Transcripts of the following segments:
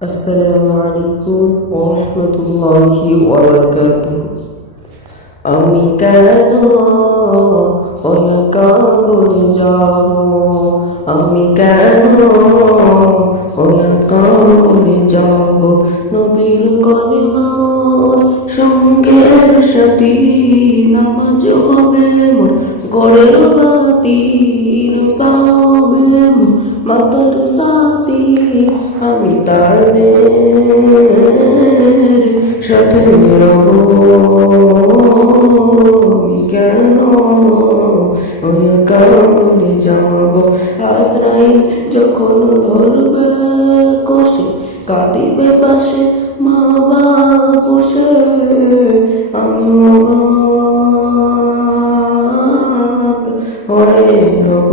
আসসালামু আলাইকুম ওয়াবারাকাতুহু আমি কেন একা করে যাব? আমি কেন একা করে যাব? নবীর কলে সঙ্গের সাথী নামাজ হবে মোর, গড়ের বাতি মোর, মাতার সাথে রব আমি কেন ওই একা করে যাব আশ্রাইল যখন ধরবে কষে কাঁদিবে পাশে মা বসে আমি হয়ে রব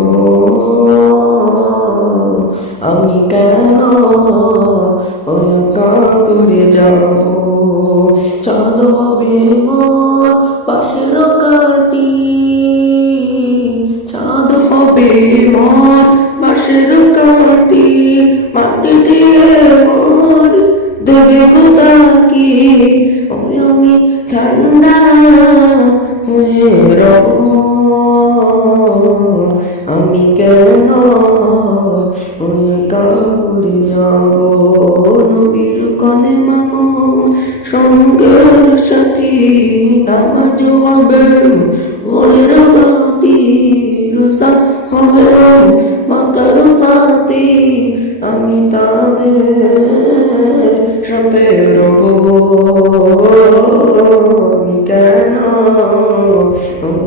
আমি কেন ওই কাঁদুরে যাব? মোর পাশের কাটি মাটি দিয়ে মোর দেবে গোদাকি ওই আমি ঠান্ডা হয়ে রব। আমি কেন ওই কাবুরে যাব? নবীর কলে মামো সঙ্গের সাথী, নামাজ হবে আমি তাদের সাথে রব। আমি কেন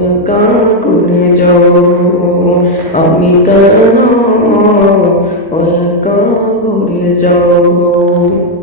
একা করে যাব আমি কেন একা করে যাব